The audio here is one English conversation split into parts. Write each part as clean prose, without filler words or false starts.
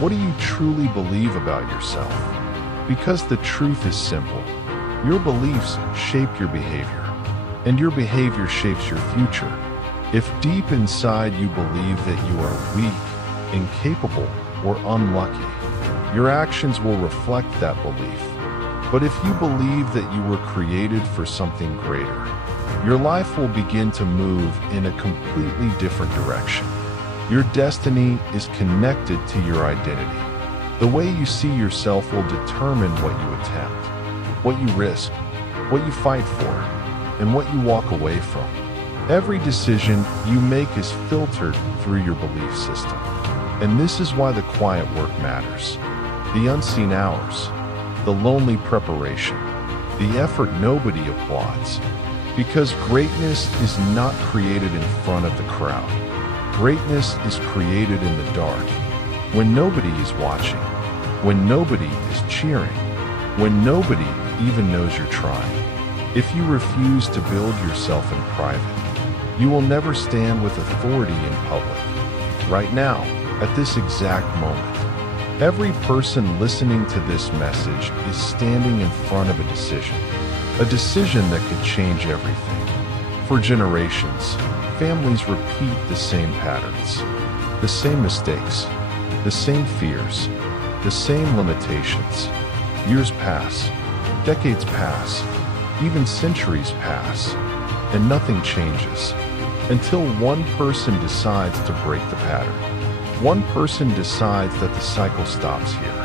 What do you truly believe about yourself? Because the truth is simple. Your beliefs shape your behavior, and your behavior shapes your future. If deep inside you believe that you are weak, incapable, or unlucky, your actions will reflect that belief. But if you believe that you were created for something greater, your life will begin to move in a completely different direction. Your destiny is connected to your identity. The way you see yourself will determine what you attempt, what you risk, what you fight for, and what you walk away from. Every decision you make is filtered through your belief system. And this is why the quiet work matters. The unseen hours, the lonely preparation, the effort nobody applauds. Because greatness is not created in front of the crowd. Greatness is created in the dark, when nobody is watching, when nobody is cheering, when nobody even knows you're trying. If you refuse to build yourself in private, you will never stand with authority in public. Right now, at this exact moment, every person listening to this message is standing in front of a decision that could change everything. For generations, families repeat the same patterns, the same mistakes, the same fears, the same limitations. Years pass, decades pass, even centuries pass, and nothing changes until one person decides to break the pattern. One person decides that the cycle stops here.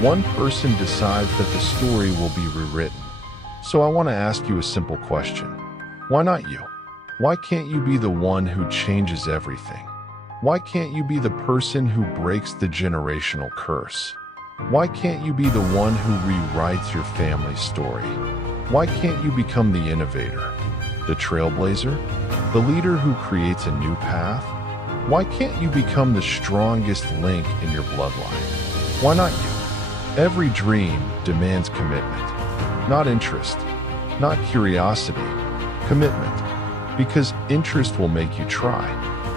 One person decides that the story will be rewritten. So I want to ask you a simple question. Why not you? Why can't you be the one who changes everything? Why can't you be the person who breaks the generational curse? Why can't you be the one who rewrites your family's story? Why can't you become the innovator, the trailblazer, the leader who creates a new path? Why can't you become the strongest link in your bloodline? Why not you? Every dream demands commitment. Not interest, not curiosity, commitment. Because interest will make you try,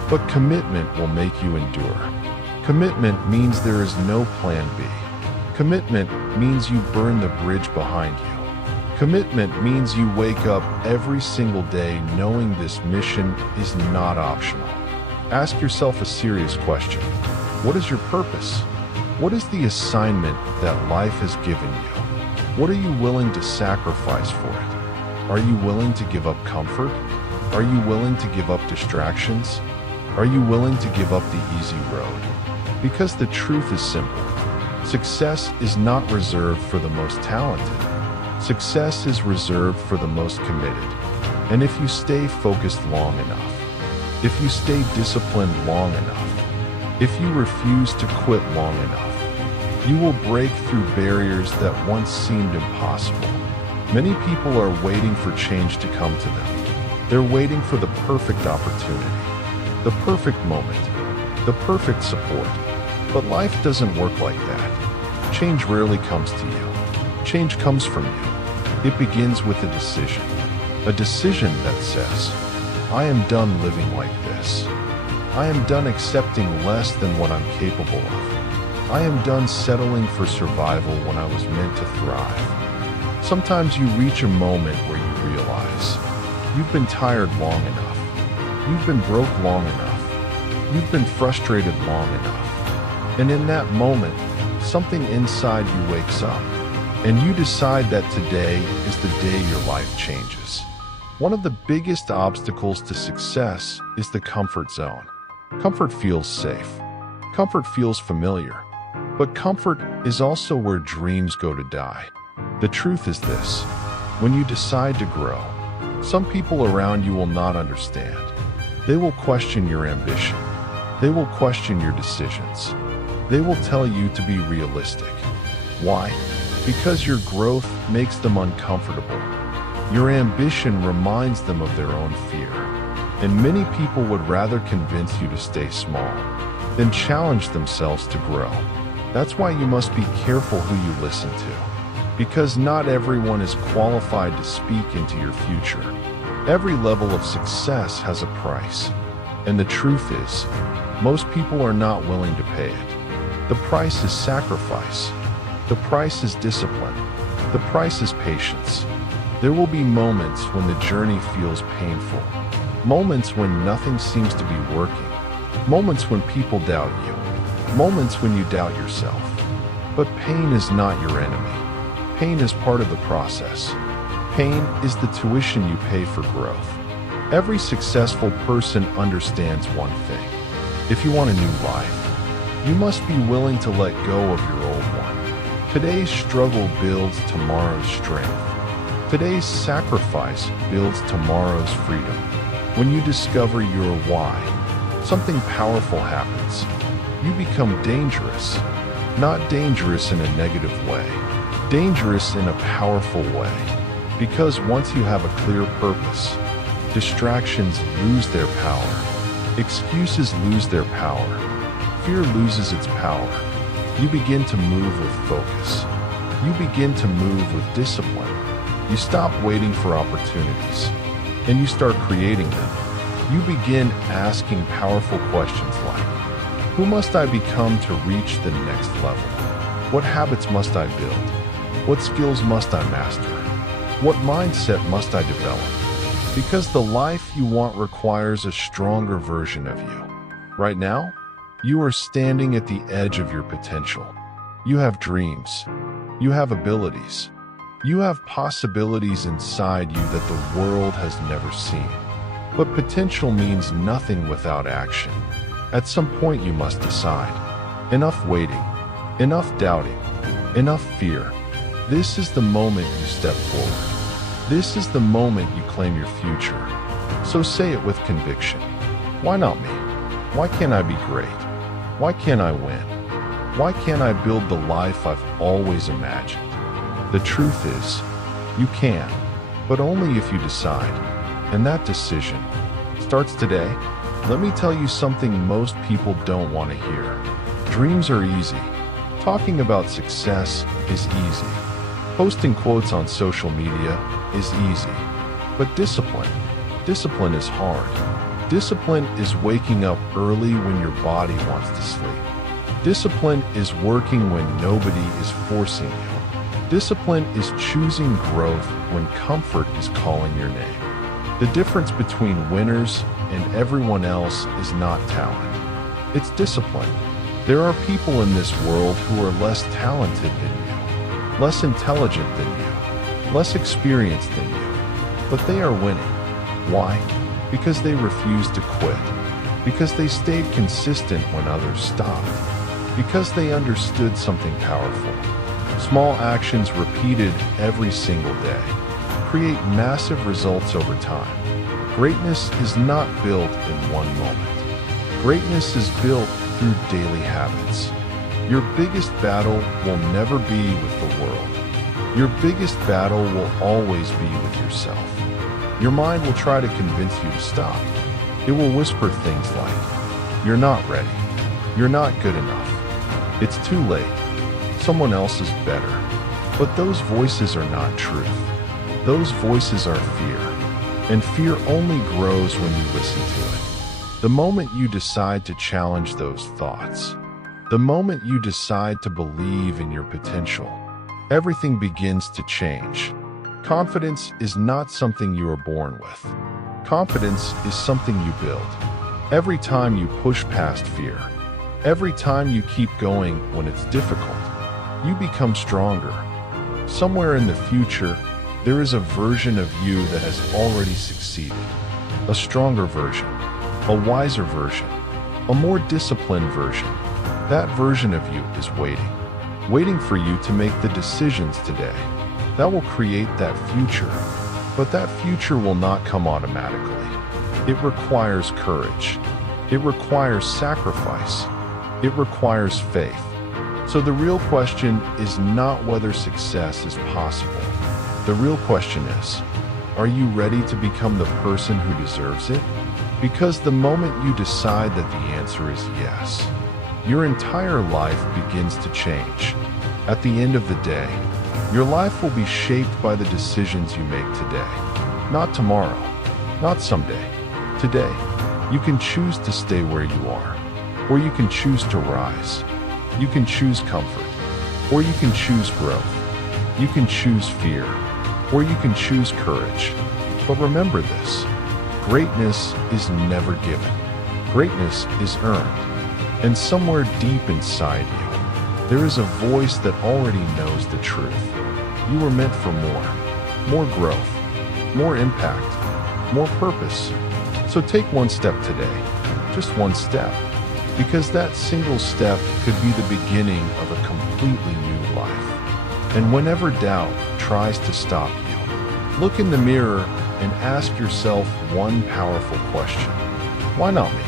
but commitment will make you endure. Commitment means there is no plan B. Commitment means you burn the bridge behind you. Commitment means you wake up every single day knowing this mission is not optional. Ask yourself a serious question. What is your purpose? What is the assignment that life has given you? What are you willing to sacrifice for it? Are you willing to give up comfort? Are you willing to give up distractions? Are you willing to give up the easy road? Because the truth is simple. Success is not reserved for the most talented. Success is reserved for the most committed. And if you stay focused long enough, if you stay disciplined long enough, if you refuse to quit long enough, you will break through barriers that once seemed impossible. Many people are waiting for change to come to them. They're waiting for the perfect opportunity, the perfect moment, the perfect support. But life doesn't work like that. Change rarely comes to you. Change comes from you. It begins with a decision that says, I am done living like this. I am done accepting less than what I'm capable of. I am done settling for survival when I was meant to thrive. Sometimes you reach a moment where you realize you've been tired long enough. You've been broke long enough. You've been frustrated long enough. And in that moment, something inside you wakes up, and you decide that today is the day your life changes. One of the biggest obstacles to success is the comfort zone. Comfort feels safe. Comfort feels familiar. But comfort is also where dreams go to die. The truth is this: when you decide to grow, some people around you will not understand. They will question your ambition. They will question your decisions. They will tell you to be realistic. Why? Because your growth makes them uncomfortable. Your ambition reminds them of their own fear. And many people would rather convince you to stay small than challenge themselves to grow. That's why you must be careful who you listen to, because not everyone is qualified to speak into your future. Every level of success has a price, and the truth is, most people are not willing to pay it. The price is sacrifice. The price is discipline. The price is patience. There will be moments when the journey feels painful. Moments when nothing seems to be working. Moments when people doubt you. Moments when you doubt yourself. But pain is not your enemy. Pain is part of the process. Pain is the tuition you pay for growth. Every successful person understands one thing. If you want a new life, you must be willing to let go of your old one. Today's struggle builds tomorrow's strength. Today's sacrifice builds tomorrow's freedom. When you discover your why, something powerful happens. You become dangerous. Not dangerous in a negative way. Dangerous in a powerful way. Because once you have a clear purpose, distractions lose their power. Excuses lose their power. Fear loses its power. You begin to move with focus. You begin to move with discipline. You stop waiting for opportunities, and you start creating them. You begin asking powerful questions like, who must I become to reach the next level? What habits must I build? What skills must I master? What mindset must I develop? Because the life you want requires a stronger version of you. Right now, you are standing at the edge of your potential. You have dreams. You have abilities. You have possibilities inside you that the world has never seen. But potential means nothing without action. At some point you must decide. Enough waiting. Enough doubting. Enough fear. This is the moment you step forward. This is the moment you claim your future. So say it with conviction. Why not me? Why can't I be great? Why can't I win? Why can't I build the life I've always imagined? The truth is, you can, but only if you decide. And that decision starts today. Let me tell you something most people don't want to hear. Dreams are easy. Talking about success is easy. Posting quotes on social media is easy. But discipline is hard. Discipline is waking up early when your body wants to sleep. Discipline is working when nobody is forcing you. Discipline is choosing growth when comfort is calling your name. The difference between winners and everyone else is not talent. It's discipline. There are people in this world who are less talented than you, less intelligent than you, less experienced than you, but they are winning. Why? Because they refused to quit. Because they stayed consistent when others stopped. Because they understood something powerful. Small actions repeated every single day create massive results over time. Greatness is not built in one moment. Greatness is built through daily habits. Your biggest battle will never be with the world. Your biggest battle will always be with yourself. Your mind will try to convince you to stop. It will whisper things like, you're not ready. You're not good enough. It's too late. Someone else is better. But those voices are not truth. Those voices are fear. And fear only grows when you listen to it. The moment you decide to challenge those thoughts, the moment you decide to believe in your potential, everything begins to change. Confidence is not something you are born with. Confidence is something you build. Every time you push past fear, every time you keep going when it's difficult, you become stronger. Somewhere in the future, there is a version of you that has already succeeded. A stronger version, a wiser version, a more disciplined version. That version of you is waiting for you to make the decisions today. That will create that future. But that future will not come automatically. It requires courage. It requires sacrifice. It requires faith. So the real question is not whether success is possible. The real question is, are you ready to become the person who deserves it? Because the moment you decide that the answer is yes, your entire life begins to change. At the end of the day, your life will be shaped by the decisions you make today. Not tomorrow, not someday. Today, you can choose to stay where you are, or you can choose to rise. You can choose comfort, or you can choose growth. You can choose fear, or you can choose courage. But remember this: greatness is never given. Greatness is earned. And somewhere deep inside you, there is a voice that already knows the truth. You were meant for more growth, more impact, more purpose. So take one step today, just one step, because that single step could be the beginning of a completely new life. And whenever doubt tries to stop you, look in the mirror and ask yourself one powerful question: why not me?